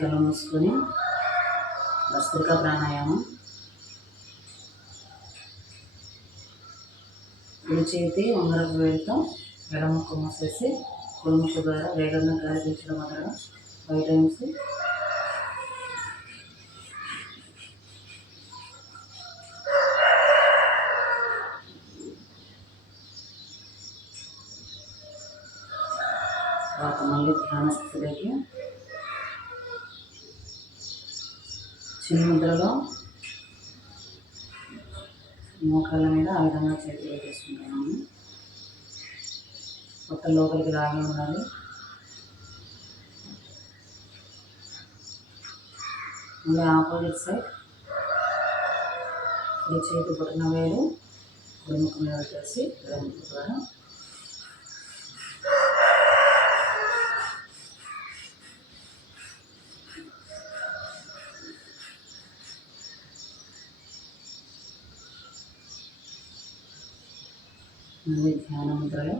కళ్ళు మూసుకొని భస్త్రికా ప్రాణాయామం. కుడి చేతి ఉంగరపు వేలితో ఎడముక్కు మూసేసి కుడిముక్కు ద్వారా వేగంగా గాలి పీల్చడం వదలడం 5 టైమ్స్. తర్వాత మళ్ళీ ధ్యాన స్థితిలోకి చిన్న ముద్రలో మోకాళ్ళ మీద ఆ విధంగా చేతులు పెట్టేసుకుంటున్నాము. పొట్ట లోపలికి లాగి ఉండాలి. మళ్ళీ ఆపోజిట్ సైడ్ కుడి చేతి బొటన వేలు కుడిముక్కు మీద పెట్టేసి ఎడముక్కు ద్వారా మళ్ళీ ధ్యాన ముద్రలో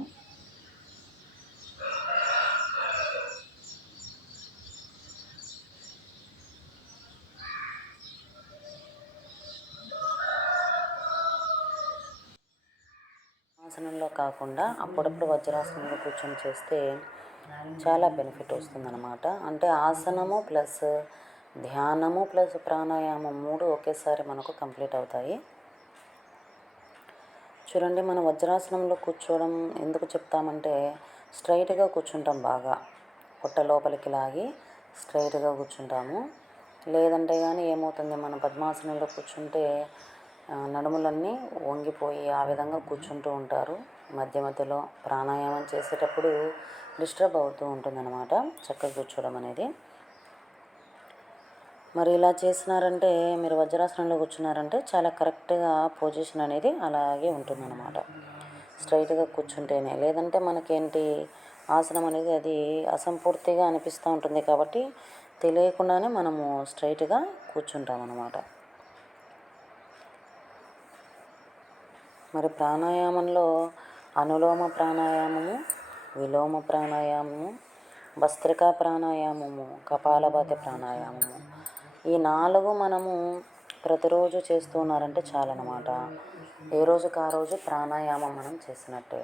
ఆసనంలో కాకుండా అప్పుడప్పుడు వజ్రాసనంలో కూర్చొని చేస్తే చాలా బెనిఫిట్ వస్తుందన్నమాట. అంటే ఆసనము ప్లస్ ధ్యానము ప్లస్ ప్రాణాయామం 3 ఒకేసారి మనకు కంప్లీట్ అవుతాయి. చూడండి, మనం వజ్రాసనంలో కూర్చోవడం ఎందుకు చెప్తామంటే స్ట్రైట్గా కూర్చుంటాం, బాగా పొట్ట లోపలికి లాగి స్ట్రైట్గా కూర్చుంటాము. లేదంటే కానీ ఏమవుతుంది, మనం పద్మాసనంలో కూర్చుంటే నడుములన్నీ వంగిపోయి ఆ విధంగా కూర్చుంటూ ఉంటారు. మధ్య మధ్యలో ప్రాణాయామం చేసేటప్పుడు డిస్టర్బ్ అవుతూ ఉంటుందన్నమాట చక్కగా కూర్చోవడం అనేది. మరి ఇలా చేసినారంటే మీరు వజ్రాసనంలో కూర్చున్నారంటే చాలా కరెక్ట్గా పొజిషన్ అనేది అలాగే ఉంటుందన్నమాట, స్ట్రైట్గా కూర్చుంటేనే. లేదంటే మనకేంటి ఆసనం అనేది అది అసంపూర్తిగా అనిపిస్తూ ఉంటుంది కాబట్టి తెలియకుండానే మనము స్ట్రైట్గా కూర్చుంటాం అన్నమాట. మరి ప్రాణాయామంలో అనులోమ ప్రాణాయామము, విలోమ ప్రాణాయామము, భస్త్రికా ప్రాణాయామము, కపాలభాతి ప్రాణాయామము, ఈ 4 మనము ప్రతిరోజు చేస్తూ ఉన్నారంటే చాలన్నమాట. ఏ రోజుకి ఆ రోజు ప్రాణాయామం మనం చేసినట్టే.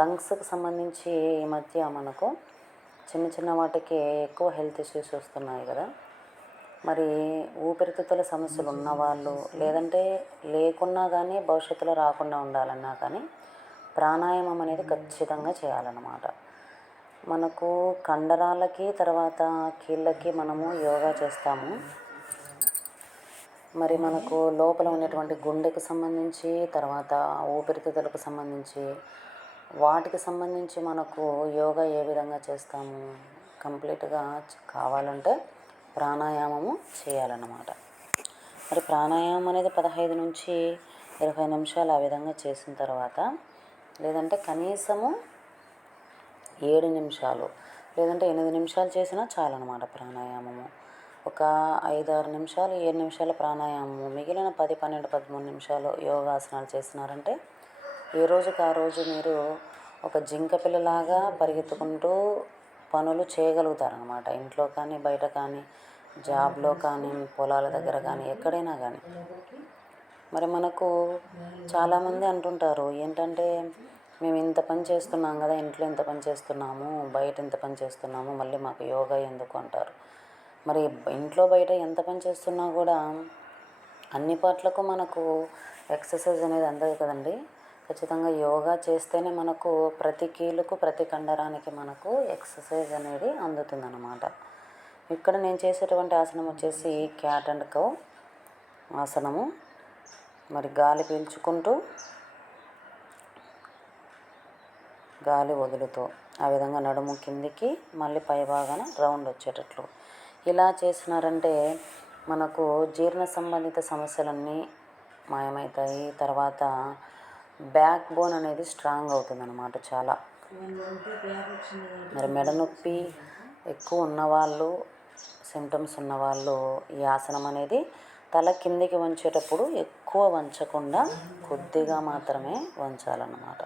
లంగ్స్కి సంబంధించి ఈ మధ్య మనకు చిన్న చిన్న వాటికి ఎక్కువ హెల్త్ ఇష్యూస్ వస్తున్నాయి కదా. మరి ఊపిరితిత్తుల సమస్యలు ఉన్నవాళ్ళు, లేదంటే లేకున్నా కానీ భవిష్యత్తులో రాకుండా ఉండాలన్నా కానీ ప్రాణాయామం అనేది ఖచ్చితంగా చేయాలన్నమాట. మనకు కండరాలకి తర్వాత కీళ్ళకి మనము యోగా చేస్తాము. మరి మనకు లోపల ఉన్నటువంటి గుండెకు సంబంధించి తర్వాత ఊపిరితిత్తులకు సంబంధించి వాటికి సంబంధించి మనకు యోగా ఏ విధంగా చేస్తాము కంప్లీట్గా కావాలంటే ప్రాణాయామము చేయాలన్నమాట. మరి ప్రాణాయామం అనేది 15 నుంచి 20 నిమిషాలు ఆ విధంగా చేసిన తర్వాత, లేదంటే కనీసము 7 నిమిషాలు లేదంటే 8 నిమిషాలు చేసినా చాలన్నమాట ప్రాణాయామము. ఒక 5-6 నిమిషాలు 7 నిమిషాల ప్రాణాయామము, మిగిలిన 10, 12, 13 నిమిషాలు యోగాసనాలు చేసినారంటే ఏ రోజుకి ఆ రోజు మీరు ఒక జింక పిల్లలాగా పరిగెత్తుకుంటూ పనులు చేయగలుగుతారనమాట. ఇంట్లో కానీ బయట కానీ జాబ్లో కానీ పొలాల దగ్గర కానీ ఎక్కడైనా కానీ. మరి మనకు చాలామంది అంటుంటారు ఏంటంటే, మేము ఇంత పని చేస్తున్నాం కదా, ఇంట్లో ఇంత పని చేస్తున్నాము, బయట ఇంత పని చేస్తున్నాము, మళ్ళీ మాకు యోగా ఎందుకు అంటారు. మరి ఇంట్లో బయట ఎంత పని చేస్తున్నా కూడా అన్ని పాటలకు మనకు ఎక్సర్సైజ్ అనేది అందదు కదండి. ఖచ్చితంగా యోగా చేస్తేనే మనకు ప్రతి కీలుకు ప్రతి కండరానికి మనకు ఎక్సర్సైజ్ అనేది అందుతుందన్నమాట. ఇక్కడ నేను చేసేటువంటి ఆసనం వచ్చేసి క్యాట్ అండ్ కౌ ఆసనము. మరి గాలి పీల్చుకుంటూ గాలి వదులుతూ ఆ విధంగా నడుము కిందికి మళ్ళీ పై భాగాన రౌండ్ వచ్చేటట్లు ఇలా చేసినారంటే మనకు జీర్ణ సంబంధిత సమస్యలన్నీ మాయమవుతాయి. తర్వాత బ్యాక్ బోన్ అనేది స్ట్రాంగ్ అవుతుందన్నమాట చాలా. మరి మెడ నొప్పి ఎక్కువ ఉన్నవాళ్ళు, సిమ్టమ్స్ ఉన్నవాళ్ళు ఈ ఆసనం అనేది తల కిందికి వంచేటప్పుడు ఎక్కువ వంచకుండా కొద్దిగా మాత్రమే వంచాలన్నమాట.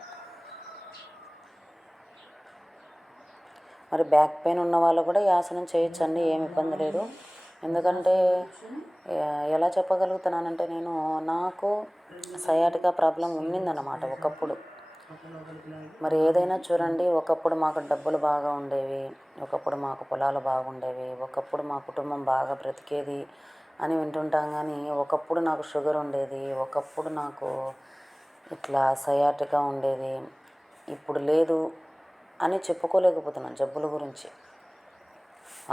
మరి బ్యాక్ పెయిన్ ఉన్న వాళ్ళు కూడా ఈ ఆసనం చేయొచ్చండి, ఏమి ఇబ్బంది లేదు. ఎందుకంటే ఎలా చెప్పగలుగుతున్నానంటే నేను నాకు సయాటికా ప్రాబ్లం ఉండిందన్నమాట ఒకప్పుడు. మరి ఏదైనా చూడండి, ఒకప్పుడు మాకు డబ్బులు బాగా ఉండేవి, ఒకప్పుడు మాకు పొలాలు బాగుండేవి, ఒకప్పుడు మా కుటుంబం బాగా బ్రతికేది అని వింటుంటాం. కానీ ఒకప్పుడు నాకు షుగర్ ఉండేది, ఒకప్పుడు నాకు ఇట్లా సయాటికా ఉండేది, ఇప్పుడు లేదు అని చెప్పుకోలేకపోతున్నాం. జబ్బుల గురించి,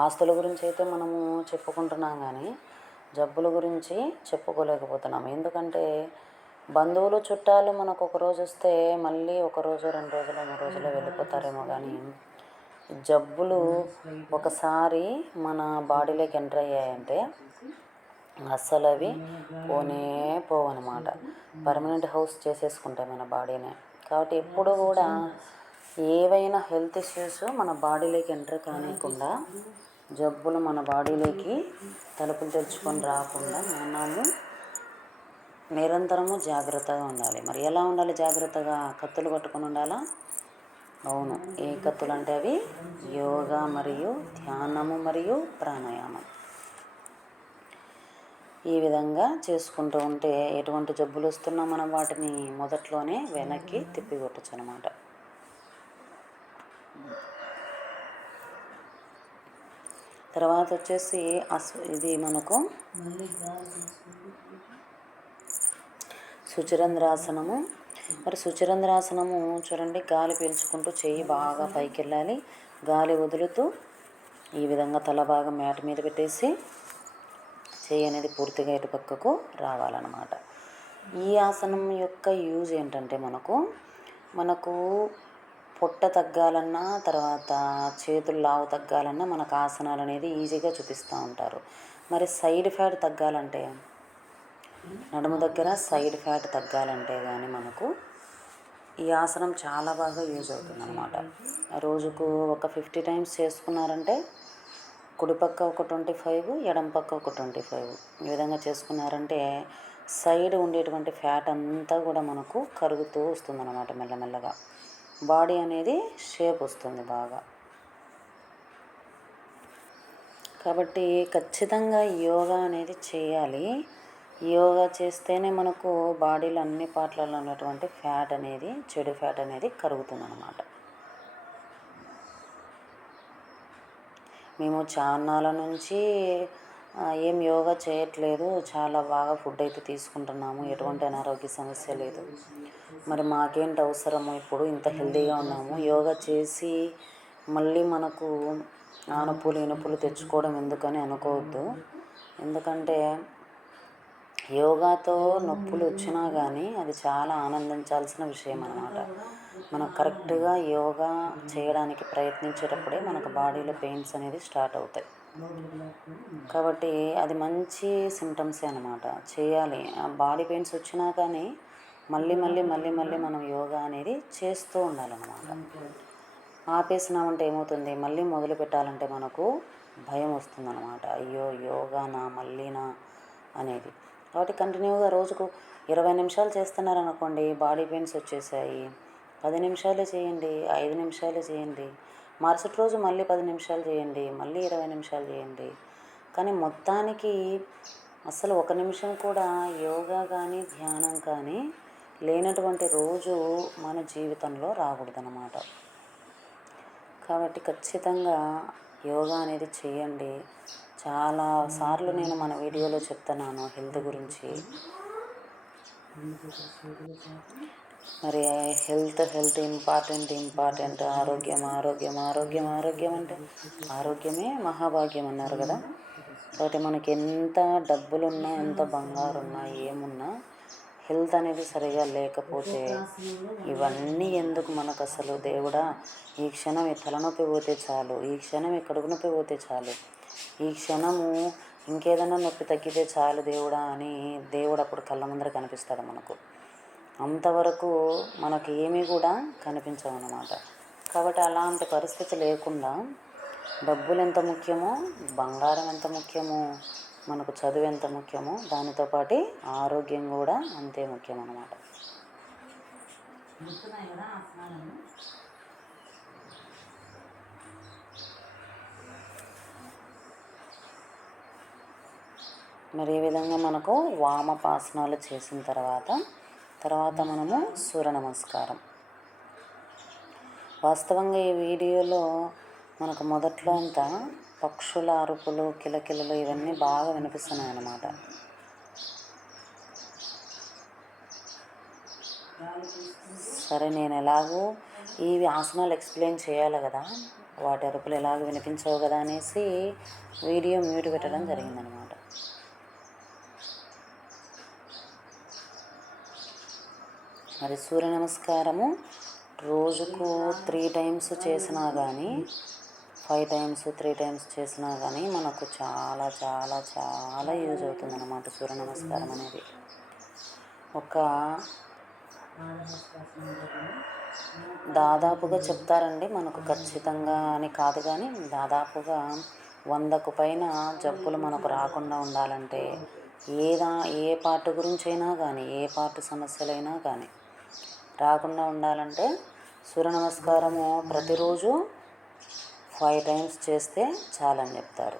ఆస్తుల గురించి అయితే మనము చెప్పుకుంటున్నాం, కానీ జబ్బుల గురించి చెప్పుకోలేకపోతున్నాం. ఎందుకంటే బంధువులు చుట్టాలు మనకు ఒక రోజు వస్తే మళ్ళీ ఒక రోజు 2 రోజులు 3 రోజులు వెళ్ళిపోతారేమో, కానీ జబ్బులు ఒకసారి మన బాడీలోకి ఎంటర్ అయ్యాయంటే అస్సలు అవి పోనే పోవన్నమాట. పర్మనెంట్ హౌస్ చేసేసుకుంటాయి మన బాడీనే. కాబట్టి ఎప్పుడు కూడా ఏవైనా హెల్త్ ఇష్యూస్ మన బాడీలోకి ఎంటర్ కానివ్వకుండా, జబ్బులు మన బాడీలోకి తలుపులు తెరుచుకొని రాకుండా మనము నిరంతరము జాగ్రత్తగా ఉండాలి. మరి ఎలా ఉండాలి జాగ్రత్తగా? కత్తులు పట్టుకొని ఉండాలా? అవును. ఏ కత్తులు అంటే అవి యోగా మరియు ధ్యానము మరియు ప్రాణాయామం. ఈ విధంగా చేసుకుంటూ ఉంటే ఎటువంటి జబ్బులు వస్తున్నా మనం వాటిని మొదట్లోనే వెనక్కి తిప్పికొట్టచ్చు అన్నమాట. తర్వాత వచ్చేసి ఇది మనకు సుచిరంధ్రాసనము. మరి సుచిరంధ్రాసనము చూడండి, గాలి పీల్చుకుంటూ చెయ్యి బాగా పైకి వెళ్ళాలి, గాలి వదులుతూ ఈ విధంగా తల బాగా మ్యాట్ మీద పెట్టేసి చెయ్యి అనేది పూర్తిగా ఇటు పక్కకు రావాలన్నమాట. ఈ ఆసనం యొక్క యూజ్ ఏంటంటే మనకు పొట్ట తగ్గాలన్నా, తర్వాత చేతులు లావు తగ్గాలన్నా మనకు ఆసనాలు అనేది ఈజీగా చూపిస్తూ ఉంటారు. మరి సైడ్ ఫ్యాట్ తగ్గాలంటే, నడుము దగ్గర సైడ్ ఫ్యాట్ తగ్గాలంటే కానీ మనకు ఈ ఆసనం చాలా బాగా యూజ్ అవుతుంది అన్నమాట. రోజుకు ఒక 50 టైమ్స్ చేసుకున్నారంటే కుడిపక్క ఒక 25, ఎడమ పక్క ఒక 25, ఈ విధంగా చేసుకున్నారంటే సైడ్ ఉండేటువంటి ఫ్యాట్ అంతా కూడా మనకు కరుగుతూ వస్తుందన్నమాట. మెల్లమెల్లగా బాడీ అనేది షేప్ వస్తుంది బాగా. కాబట్టి ఖచ్చితంగా యోగా అనేది చేయాలి. యోగా చేస్తేనే మనకు బాడీలో అన్ని పార్ట్లలో ఉన్నటువంటి ఫ్యాట్ అనేది, చెడు ఫ్యాట్ అనేది కరుగుతుందన్నమాట. మేము చాన్నాళ్ళ నుంచి ఏం యోగా చేయట్లేదు, చాలా బాగా ఫుడ్ అయితే తీసుకుంటున్నాము, ఎటువంటి అనారోగ్య సమస్య లేదు, మరి మాకేంటి అవసరము, ఇప్పుడు ఇంత హెల్తీగా ఉన్నాము, యోగా చేసి మళ్ళీ మనకు నొప్పులు తెచ్చుకోవడం ఎందుకని అనుకోవద్దు. ఎందుకంటే యోగాతో నొప్పులు వచ్చినా కానీ అది చాలా ఆనందించాల్సిన విషయం అన్నమాట. మనం కరెక్ట్గా యోగా చేయడానికి ప్రయత్నించేటప్పుడే మనకు బాడీలో పెయిన్స్ అనేది స్టార్ట్ అవుతాయి. కాబట్టి అది మంచి సిమ్టమ్సే అన్నమాట. చేయాలి. బాడీ పెయిన్స్ వచ్చినా కానీ మళ్ళీ మనం యోగా అనేది చేస్తూ ఉండాలన్నమాట. ఆపేసినామంటే ఏమవుతుంది, మళ్ళీ మొదలు పెట్టాలంటే మనకు భయం వస్తుందన్నమాట. అయ్యో యోగానా మళ్ళీనా అనేది. కాబట్టి కంటిన్యూగా రోజుకు 20 నిమిషాలు చేస్తున్నారనుకోండి, బాడీ పెయిన్స్ వచ్చేసాయి, 10 నిమిషాలే చేయండి, 5 నిమిషాలే చేయండి, మరుసటి రోజు మళ్ళీ 10 నిమిషాలు చేయండి, మళ్ళీ 20 నిమిషాలు చేయండి. కానీ మొత్తానికి అసలు 1 నిమిషం కూడా యోగా కానీ ధ్యానం కానీ లేనటువంటి రోజు మన జీవితంలో రాకూడదన్నమాట. కాబట్టి ఖచ్చితంగా యోగా అనేది చేయండి. చాలా సార్లు నేను మన వీడియోలో చెప్తున్నాను హెల్త్ గురించి. మరి హెల్త్ ఇంపార్టెంట్. ఆరోగ్యం అంటే ఆరోగ్యమే మహాభాగ్యం అన్నారు కదా. కాబట్టి మనకి ఎంత డబ్బులున్నా, ఎంత బంగారున్నా, ఏమున్నా హెల్త్ అనేది సరిగా లేకపోతే ఇవన్నీ ఎందుకు మనకు అసలు? దేవుడా, ఈ క్షణం ఈ తలనొప్పి పోతే చాలు, ఈ క్షణం ఈ కడుపు నొప్పి పోతే చాలు, ఈ క్షణము ఇంకేదైనా నొప్పి తగ్గితే చాలు దేవుడా అని దేవుడు అప్పుడు కళ్ళ ముందర కనిపిస్తాడు మనకు. అంతవరకు మనకు ఏమీ కూడా కనిపించవన్నమాట. కాబట్టి అలాంటి పరిస్థితి లేకుండా డబ్బులు ఎంత ముఖ్యమో, బంగారం ఎంత ముఖ్యమో, మనకు చదువు ఎంత ముఖ్యమో, దానితో పాటు ఆరోగ్యం కూడా అంతే ముఖ్యం అన్నమాట. మరి ఈ విధంగా మనకు వామపాసనాలు చేసిన తర్వాత మనము సూర్య నమస్కారం. వాస్తవంగా ఈ వీడియోలో మనకు మొదట్లో అంతా పక్షుల అరుపులు, కిలకిలలు ఇవన్నీ బాగా వినిపిస్తున్నాయి అన్నమాట. సరే, నేను ఎలాగూ ఈ ఆసనాలు ఎక్స్ప్లెయిన్ చేయాలి కదా, వాటి అరుపులు ఎలాగ వినిపించవు కదా అనేసి వీడియో మ్యూట్ పెట్టడం జరిగిందనమాట. మరి సూర్య నమస్కారము రోజుకు 3 times చేసినా కానీ, 5 times 3 times చేసినా కానీ మనకు చాలా చాలా చాలా యూజ్ అవుతుందన్నమాట సూర్య నమస్కారం అనేది. ఒక దాదాపుగా చెప్తారండి, మనకు ఖచ్చితంగా అని కాదు కానీ దాదాపుగా 100కు పైన జబ్బులు మనకు రాకుండా ఉండాలంటే, ఏ పార్ట్ గురించైనా కానీ, ఏ పార్ట్ సమస్యలైనా కానీ రాకుండా ఉండాలంటే సూర్య నమస్కారము ప్రతిరోజు 5 times చేస్తే చాలని చెప్తారు.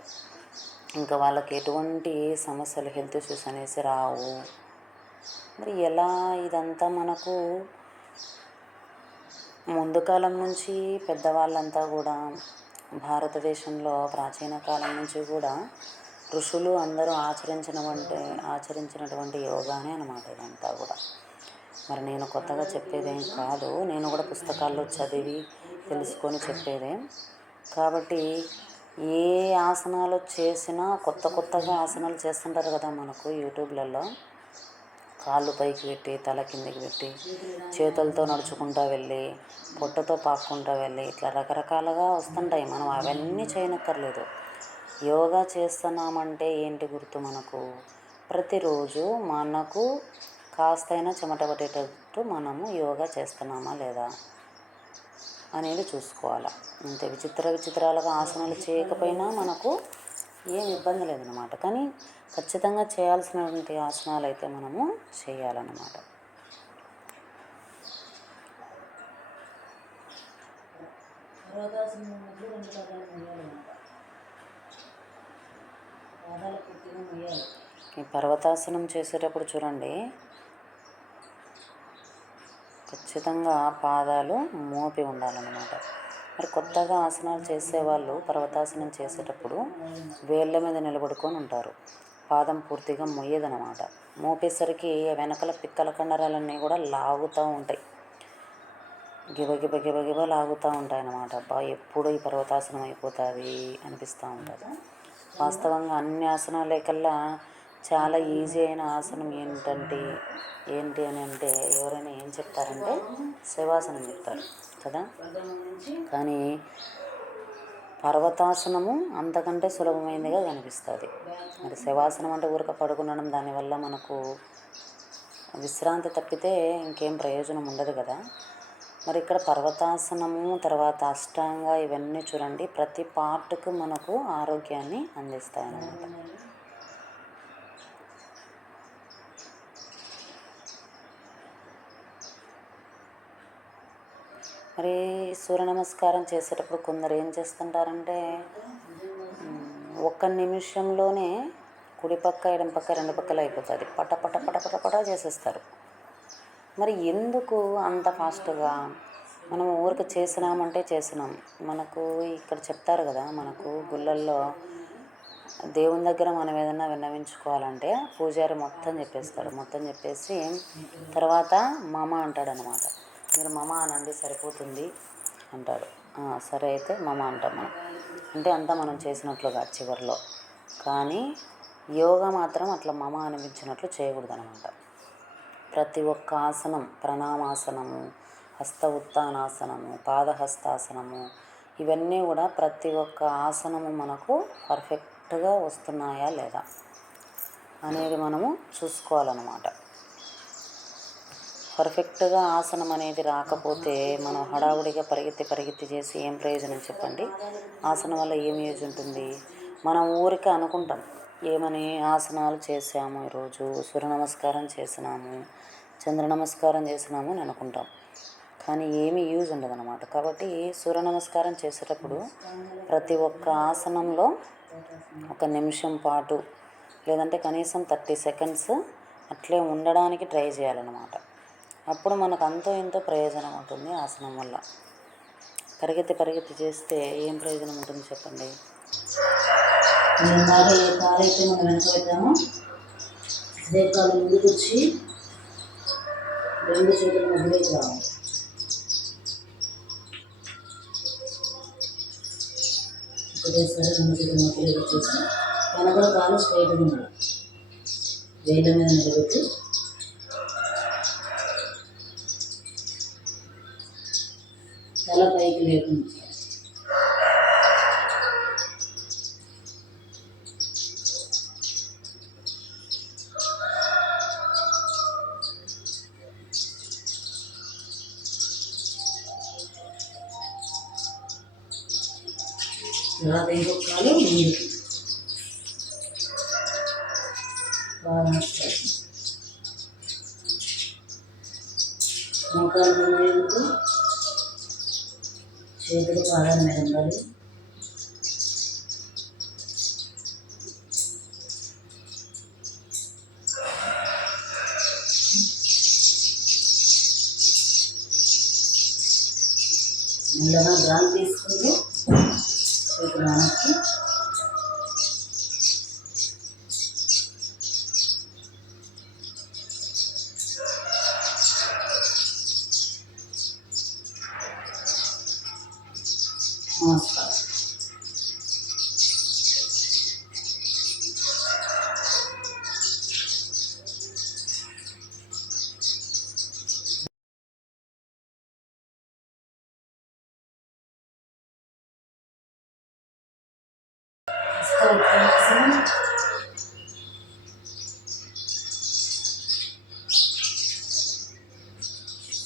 ఇంకా వాళ్ళకి ఎటువంటి సమస్యలు, హెల్త్ ఇష్యూస్ అనేసి రావు. మరి ఎలా ఇదంతా మనకు ముందు కాలం నుంచి పెద్దవాళ్ళంతా కూడా, భారతదేశంలో ప్రాచీన కాలం నుంచి కూడా ఋషులు అందరూ ఆచరించినటువంటి యోగానే అన్నమాట ఇదంతా కూడా. మరి నేను కొత్తగా చెప్పేదేం కాదు, నేను కూడా పుస్తకాల్లో చదివి తెలుసుకొని చెప్పేదే. కాబట్టి ఏ ఆసనాలు చేసినా కొత్తగా ఆసనాలు చేస్తుంటారు కదా మనకు యూట్యూబ్లలో. కాళ్ళు పైకి పెట్టి, తల కిందికి పెట్టి, చేతులతో నడుచుకుంటూ వెళ్ళి, పొట్టతో పాక్కుంటూ వెళ్ళి, ఇట్లా రకరకాలుగా వస్తుంటాయి. మనం అవన్నీ చేయనక్కర్లేదు. యోగా చేస్తున్నామంటే ఏంటి గుర్తు మనకు? ప్రతిరోజు మనకు కాస్తైనా చెమట పట్టేటట్టు మనము యోగా చేస్తున్నామా లేదా అనేది చూసుకోవాలి. అంతే. విచిత్రాలుగా ఆసనాలు చేయకపోయినా మనకు ఏం ఇబ్బంది లేదన్నమాట. కానీ ఖచ్చితంగా చేయాల్సినటువంటి ఆసనాలు అయితే మనము చేయాలన్నమాట. ఈ పర్వతాసనం చేసేటప్పుడు చూడండి, ఖచ్చితంగా పాదాలు మోపి ఉండాలన్నమాట. మరి కొత్తగా ఆసనాలు చేసేవాళ్ళు పర్వతాసనం చేసేటప్పుడు వేళ్ళ మీద నిలబడుకొని ఉంటారు. పాదం పూర్తిగా మొయ్యదనమాట. మోపేసరికి వెనకల పిక్కల కండరాలన్నీ కూడా లాగుతూ ఉంటాయి, గిబ లాగుతూ ఉంటాయి అన్నమాట. ఎప్పుడు ఈ పర్వతాసనం అయిపోతుంది అనిపిస్తూ ఉంటుంది. వాస్తవంగా అన్ని ఆసనాలే కల్లా చాలా ఈజీ అయిన ఆసనం ఏంటి అని అంటే ఎవరైనా ఏం చెప్తారంటే శవాసనం చెప్తారు కదా. కానీ పర్వతాసనము అంతకంటే సులభమైనదిగా కనిపిస్తుంది. మరి శవాసనం అంటే ఊరిక పడుకునడం, దానివల్ల మనకు విశ్రాంతి తప్పితే ఇంకేం ప్రయోజనం ఉండదు కదా. మరి ఇక్కడ పర్వతాసనము, తర్వాత అష్టాంగ, ఇవన్నీ చూడండి ప్రతి పార్ట్కు మనకు ఆరోగ్యాన్ని అందిస్తాయి అన్నమాట. మరి సూర్య నమస్కారం చేసేటప్పుడు కొందరు ఏం చేస్తుంటారంటే 1 నిమిషంలోనే కుడిపక్క ఎడమపక్క 2 పక్కలు అయిపోతుంది, పట చేసేస్తారు. మరి ఎందుకు అంత ఫాస్ట్గా? మనం ఊరికి చేసినామంటే చేసినాం. మనకు ఇక్కడ చెప్తారు కదా, మనకు గుళ్ళల్లో దేవుని దగ్గర మనం ఏదైనా విన్నవించుకోవాలంటే పూజారి మొత్తం చెప్పేస్తాడు. మొత్తం చెప్పేసి తర్వాత మమ అంటాడనమాట. మీరు మమ అనండి సరిపోతుంది అంటాడు. సరే అయితే మమ అంటాం మనం, అంటే అంతా మనం చేసినట్లుగా చివరిలో. కానీ యోగా మాత్రం అట్లా మమ అనిపించినట్లు చేయకూడదు అనమాట. ప్రతి ఒక్క ఆసనం, ప్రణామాసనము, హస్త ఉత్తానాసనము, పాదహస్తాసనము, ఇవన్నీ కూడా ప్రతి ఒక్క ఆసనము మనకు పర్ఫెక్ట్గా వస్తున్నాయా లేదా అనేది మనము చూసుకోవాలన్నమాట. పర్ఫెక్ట్గా ఆసనం అనేది రాకపోతే మనం హడావుడిగా పరిగెత్తి చేసి ఏం ప్రయోజనం చెప్పండి? ఆసనం వల్ల ఏం యూజ్ ఉంటుంది? మనం ఊరికే అనుకుంటాం, ఏమని ఆసనాలు చేసాము, ఈరోజు సూర్య నమస్కారం చేసినాము, చంద్ర నమస్కారం చేసినాము అని అనుకుంటాం. కానీ ఏమీ యూజ్ ఉండదు అన్నమాట. కాబట్టి సూర్య నమస్కారం చేసేటప్పుడు ప్రతి ఒక్క ఆసనంలో 1 నిమిషం పాటు లేదంటే కనీసం 30 సెకండ్స్ అట్లే ఉండడానికి ట్రై చేయాలన్నమాట. అప్పుడు మనకు అంతో ఎంతో ప్రయోజనం ఉంటుంది ఆసనం వల్ల. పరిగెత్తి చేస్తే ఏం ప్రయోజనం ఉంటుంది చెప్పండి? బాగా ఏ కాలు అయితే మనం వెనక పెట్టామో అదే కాలు ముందుకు వచ్చి 2 చేతుల మధ్యలోకి రావాలి. ఒకటేసారి 2 చేతుల మధ్యలోకి వచ్చేసి వెనకల కాలు స్ట్రైట్గా ఉండాలి. వేళ్ళ మీద నిలబెట్టి తల పైకి లేకుండా తర్వాత ఇంకొక కాలు ముందుకు మోకాలు ముందు చేతులు పాదాల మీద ఉండాలి. మెల్లగా గాలి తీసుకుంటూ చేతులు వెనక్కి నమస్కారం. హస్తవృత్తాసనం,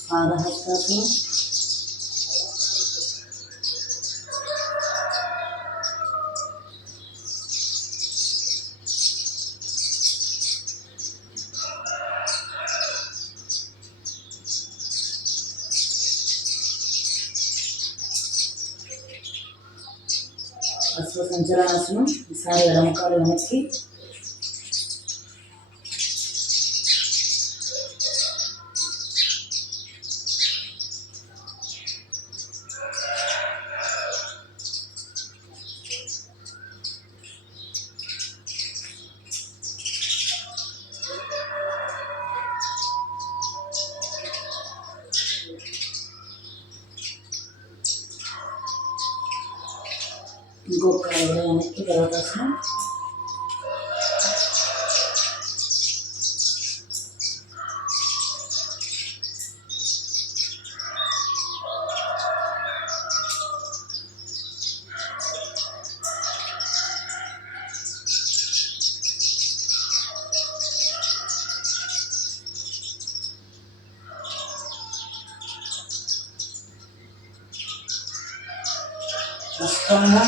పాదహస్తాసనం, అశ్వసంచలనాసనం. ఈసారి ఎడమకాలు వెనక్కి ఇంకొక కాలు వెనక్కి పర్వతాసనం. అష్టంగా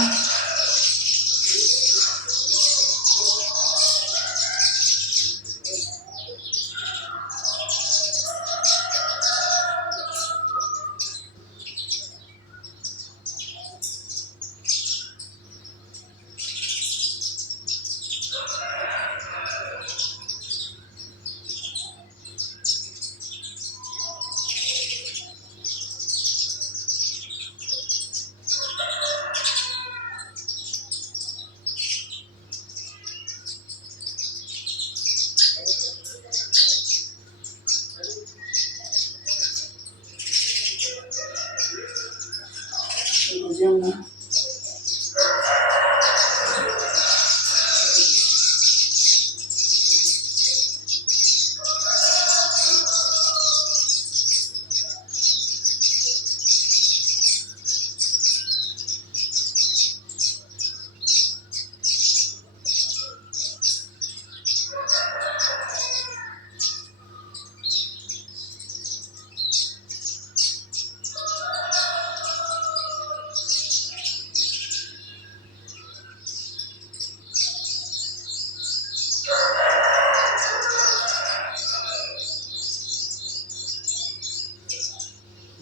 భుజంగా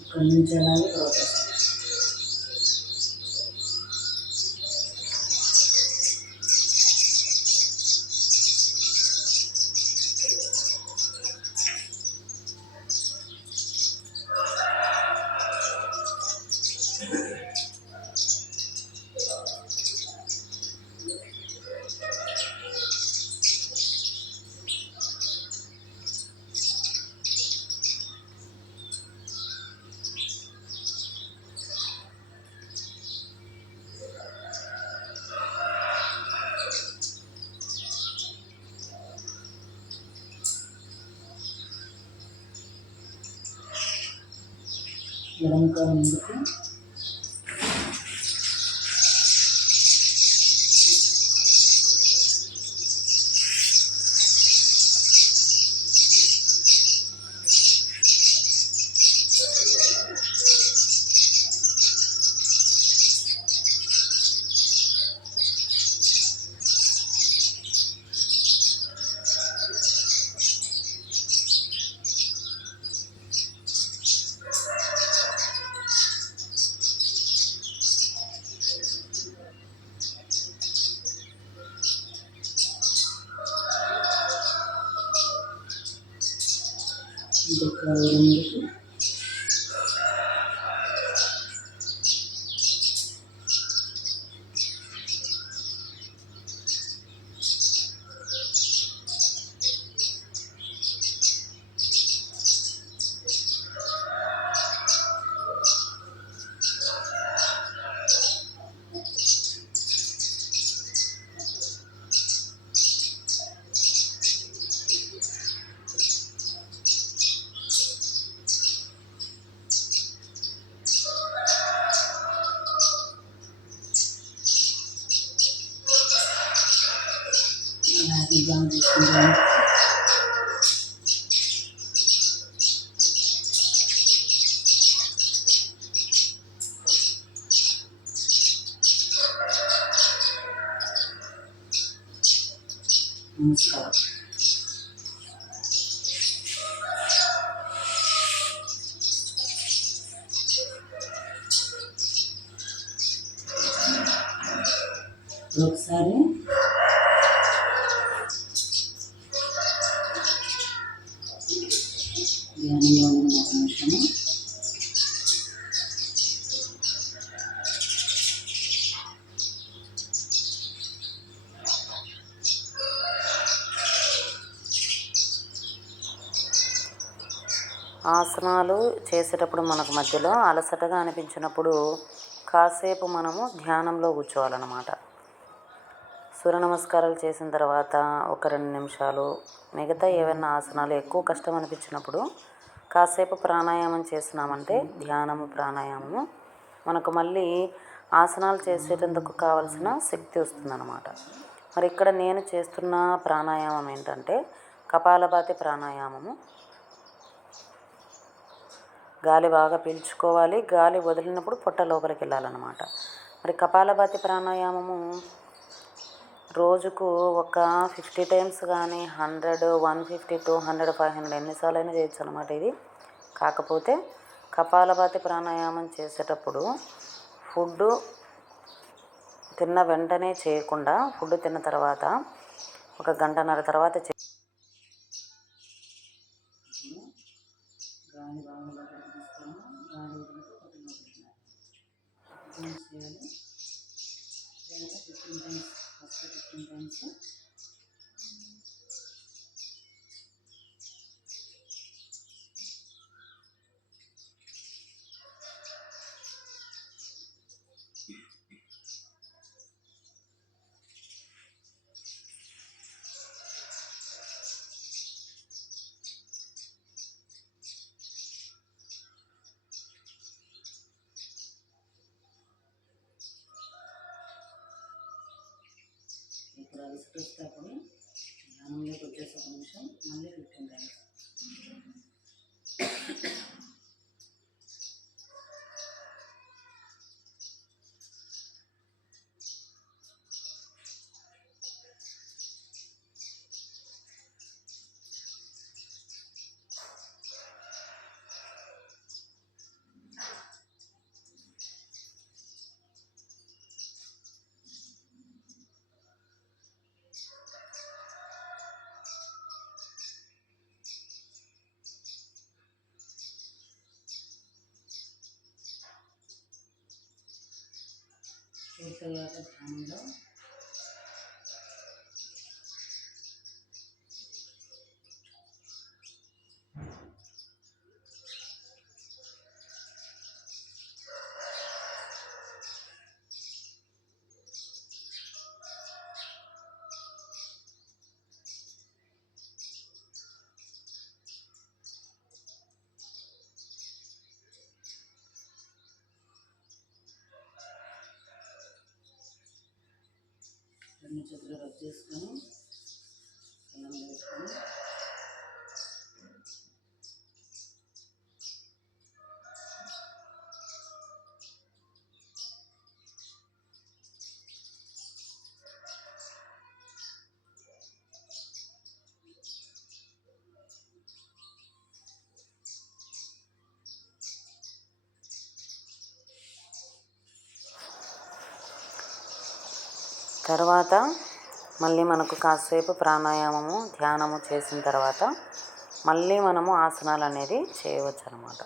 ఇక్కడి నుంచి అలాగే పర్వతాసనం. ఎడమ కాలు ముందుకు, ఇంకొక కాలు ముందుకు, నిదానం తీసుకుంటాను. నమస్కారం. ఒకసారి ధ్యానంలో ఉన్న ఒక నిమిషము ఆసనాలు చేసేటప్పుడు మనకు మధ్యలో అలసటగా అనిపించినప్పుడు కాసేపు మనము ధ్యానంలో కూర్చోవాలన్నమాట. సూర్య నమస్కారాలు చేసిన తర్వాత ఒక 2 నిమిషాలు, మిగతా ఏవైనా ఆసనాలు ఎక్కువ కష్టం అనిపించినప్పుడు కాసేపు ప్రాణాయామం చేసినామంటే, ధ్యానము ప్రాణాయామము మనకు మళ్ళీ ఆసనాలు చేసేటందుకు కావలసిన శక్తి వస్తుందన్నమాట. మరి ఇక్కడ నేను చేస్తున్న ప్రాణాయామం ఏంటంటే కపాలభాతి ప్రాణాయామము. గాలి బాగా పీల్చుకోవాలి, గాలి వదిలినప్పుడు పొట్ట లోపలికి వెళ్ళాలన్నమాట. మరి కపాలభాతి ప్రాణాయామము రోజుకు ఒక 50 టైమ్స్ కానీ 100, 150, 200, 500 ఎన్నిసార్లు అయినా చేయొచ్చు అనమాట ఇది. కాకపోతే కపాలభాతి ప్రాణాయామం చేసేటప్పుడు ఫుడ్ తిన్న వెంటనే చేయకుండా, ఫుడ్ తిన్న తర్వాత ఒక గంటన్నర తర్వాత గాలి బాగా లోపలికి తీసుకోవాలి. గాలి వదిలితే పొట్ట లోపలికి చేయాలి. 15 టైమ్స్, ఫస్ట్ 15 టైమ్స్, ఇప్పుడు అలసట వస్తే అప్పుడు ధ్యానంలోకి వచ్చేసి ఒక నిమిషం, మళ్ళీ 15 టైమ్స్. పూర్తయ్యాక ధ్యానంలో రెండు చేతులు రబ్ చేసుకొని అల్లం వేసుకొని తర్వాత మళ్ళీ మనకు కాసేపు ప్రాణాయామము ధ్యానము చేసిన తర్వాత మళ్ళీ మనము ఆసనాలు అనేది చేయవచ్చు అనమాట.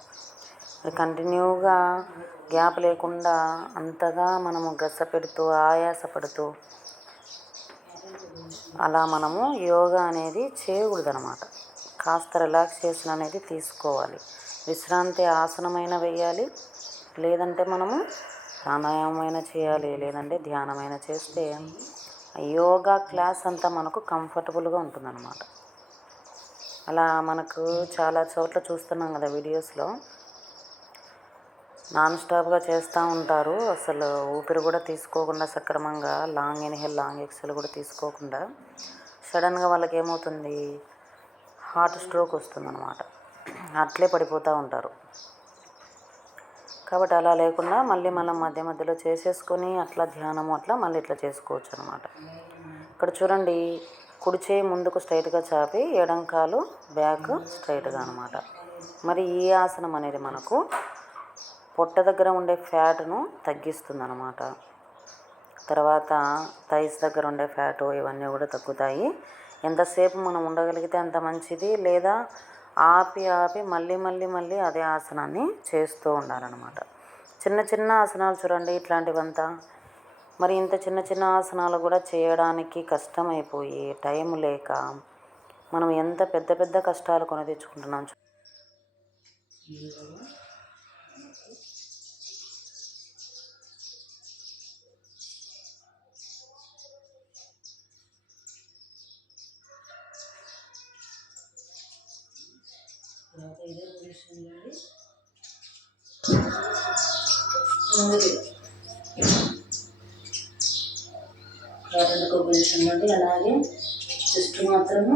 కంటిన్యూగా గ్యాప్ లేకుండా అంతగా మనము గస పెడుతూ ఆయాసపడుతూ అలా మనము యోగా అనేది చేయకూడదు అనమాట. కాస్త రిలాక్సేషన్ అనేది తీసుకోవాలి. విశ్రాంతి ఆసనమైన వేయాలి, లేదంటే మనము ప్రాణాయామమైన చేయాలి, లేదంటే ధ్యానమైన చేస్తే యోగా క్లాస్ అంతా మనకు కంఫర్టబుల్గా ఉంటుందన్నమాట. అలా మనకు చాలా చోట్ల చూస్తున్నాం కదా వీడియోస్లో, నాన్ స్టాప్గా చేస్తూ ఉంటారు. అసలు ఊపిరి కూడా తీసుకోకుండా సక్రమంగా లాంగ్ ఇన్హేల్ లాంగ్ ఎక్సెల్ కూడా తీసుకోకుండా సడన్గా వాళ్ళకి ఏమవుతుంది, హార్ట్ స్ట్రోక్ వస్తుందన్నమాట. అట్లే పడిపోతూ ఉంటారు. కాబట్టి అలా లేకుండా మళ్ళీ మనం మధ్య మధ్యలో చేసేసుకొని అట్లా ధ్యానము అట్లా మళ్ళీ ఇట్లా చేసుకోవచ్చు అనమాట. ఇక్కడ చూడండి, కుడి చేయి ముందుకు స్ట్రైట్గా చాపి ఎడం కాలు బ్యాక్ స్ట్రైట్గా అనమాట. మరి ఈ ఆసనం అనేది మనకు పొట్ట దగ్గర ఉండే ఫ్యాట్ను తగ్గిస్తుంది అనమాట. తర్వాత థైస్ దగ్గర ఉండే ఫ్యాటు ఇవన్నీ కూడా తగ్గుతాయి. ఎంతసేపు మనం ఉండగలిగితే అంత మంచిది. లేదా ఆపి మళ్ళీ మళ్ళీ మళ్ళీ అదే ఆసనాన్ని చేస్తూ ఉండాలన్నమాట. చిన్న చిన్న ఆసనాలు చూడండి ఇట్లాంటివంతా. మరి ఇంత చిన్న చిన్న ఆసనాలు కూడా చేయడానికి కష్టమైపోయి టైం లేక మనం ఎంత పెద్ద పెద్ద కష్టాలు కొని తెచ్చుకుంటున్నాం. తర్వాత ఇదే పొజిషన్లో రెండో పొజిషన్ నుండి అలాగే చెస్ట్ మాత్రము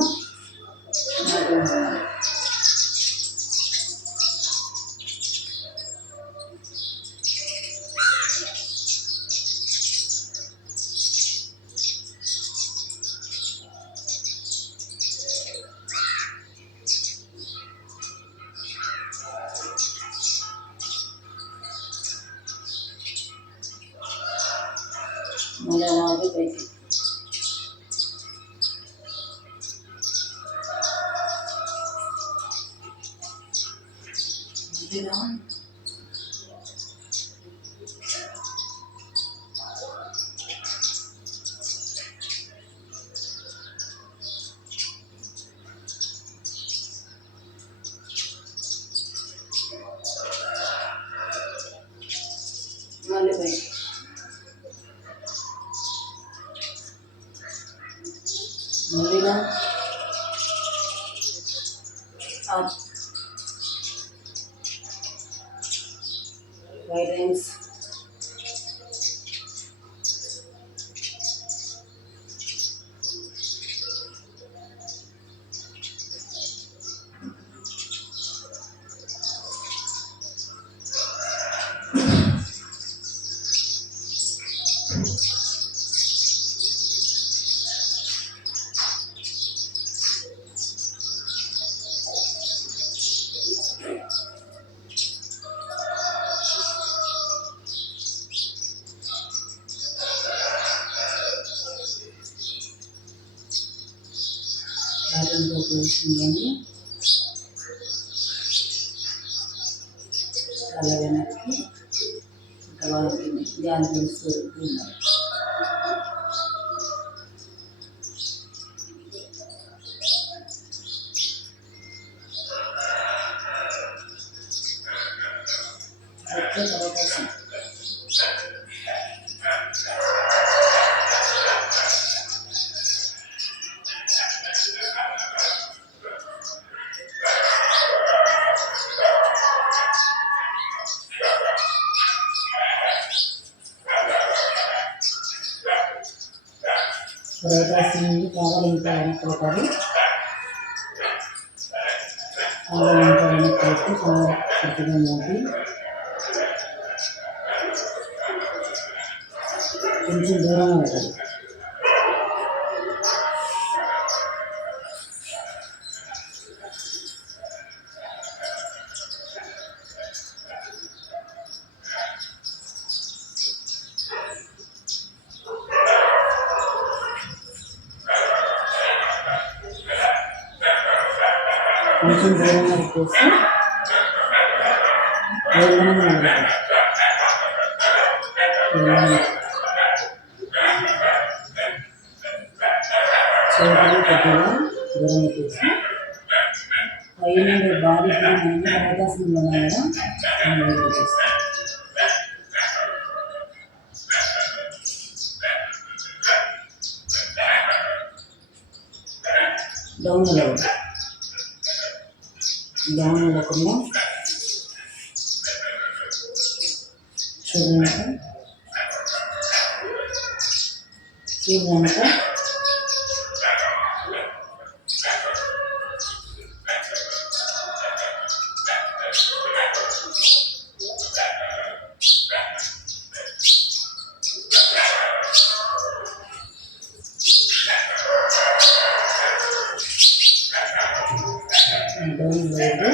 మళ్ళీ అలాగే పైకి మళ్ళీ పైకి మళ్ళీగా రైట్ హ్యాండ్స్ రెండో పొజిషన్లోని తల వెనక్కి తలకి గాలి పీలుస్తూ ఉండాలి. అవకాశం రైట్ వస్తుంది. కావాలి ఇంకా వెనక్కి పెట్టాలి. కావాలి ఇంకా వెనక్కి పెట్టి కొద్దిగా మూపి కొంచెం దూరంగా పెట్టాలి. కొంచెం దూరంగా పెట్టేసి వేళ్ళ మీద నిలబెట్టాలి. చేతులు కొద్దిగా దూరం పెట్టేసి పైన బాడీ మనకి అవకాశంలో ఉన్నాయి కదా పెట్టేసి డౌన్ వెళ్ళకూడదు. డౌన్ వెళ్ళకుండా చూడండి డౌన్ వైపు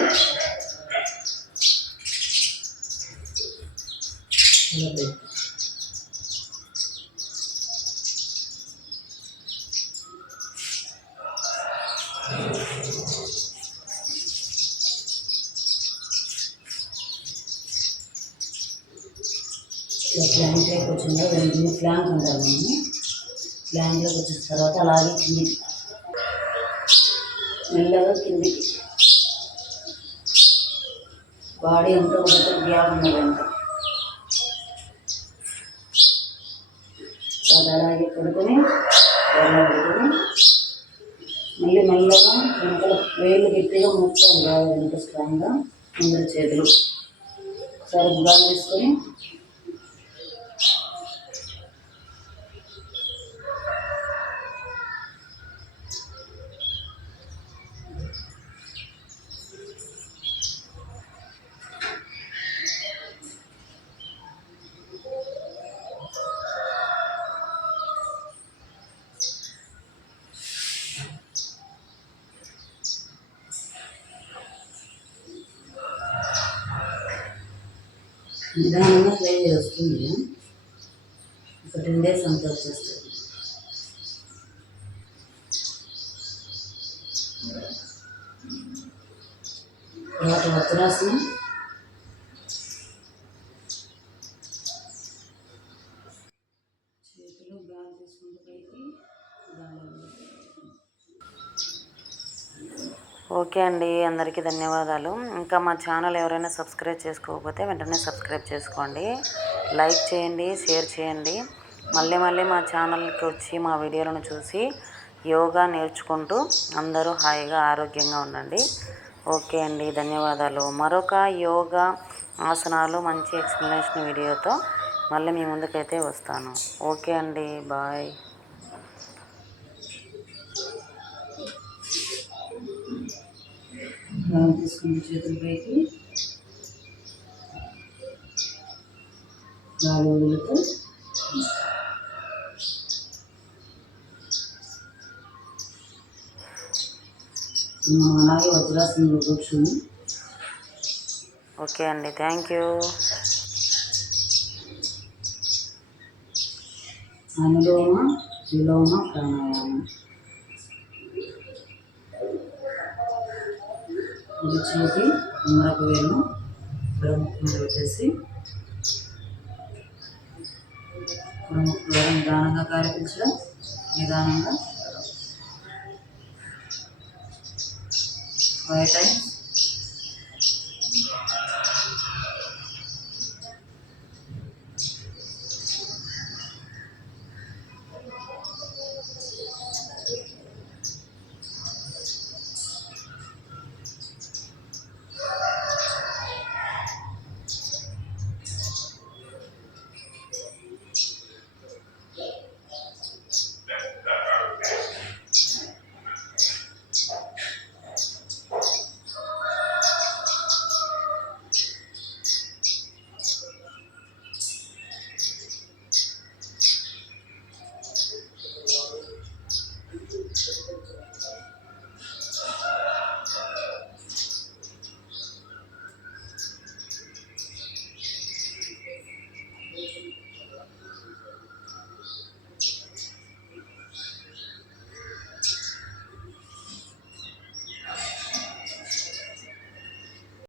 ఫ్లాంక్లోకి వచ్చిందో దీన్ని ఫ్లాంక్ అంటారు. మనము ఫ్లాంక్లోకి వచ్చిన తర్వాత అలాగే కిందికి మెల్లగా కిందికి బాడీ అంతా ఒకటి గ్యాప్ ఉన్నదంట. అది అలాగే పడుకొని పడుకొని మళ్ళీ మెల్లగా వెనకాల వేళ్ళు గట్టిగా మూసుకోవాలి. బాగా వెనక స్ట్రాంగ్గా ముందు చేతులు ఒకసారి గుడాలు తీసుకొని నిదానంగా ట్రై చేస్తుంది. ఒక 10 days అంతా వచ్చేస్తుంది. తర్వాత వజ్రాసనం. చేతులు గాలి తీసుకుంటూ పైకి గాలి. ఓకే అండి, అందరికీ ధన్యవాదాలు. ఇంకా మా ఛానల్ ఎవరైనా సబ్స్క్రైబ్ చేసుకోకపోతే వెంటనే సబ్స్క్రైబ్ చేసుకోండి, లైక్ చేయండి, షేర్ చేయండి. మళ్ళీ మా ఛానల్కి వచ్చి మా వీడియోలను చూసి యోగా నేర్చుకుంటూ అందరూ హాయిగా ఆరోగ్యంగా ఉండండి. ఓకే అండి, ధన్యవాదాలు. మరొక యోగా ఆసనాలు మంచి ఎక్స్ప్లెనేషన్ వీడియోతో మళ్ళీ మీ ముందుకైతే వస్తాను. ఓకే అండి, బాయ్. తీసుకుని చేతుల పైకి గాలి వదులుతూ మనం అలాగే వజ్రాసనంలో కూర్చుని. ఓకే అండి, థ్యాంక్ యూ. అనులోమ విలోమ ప్రాణాయామం. కుడి చేతి ఉమ్మరకు వేలు ప్రముఖ మీద పెట్టేసి ప్రముఖ నిదానంగా కారిపించడం, నిదానంగా 5 times.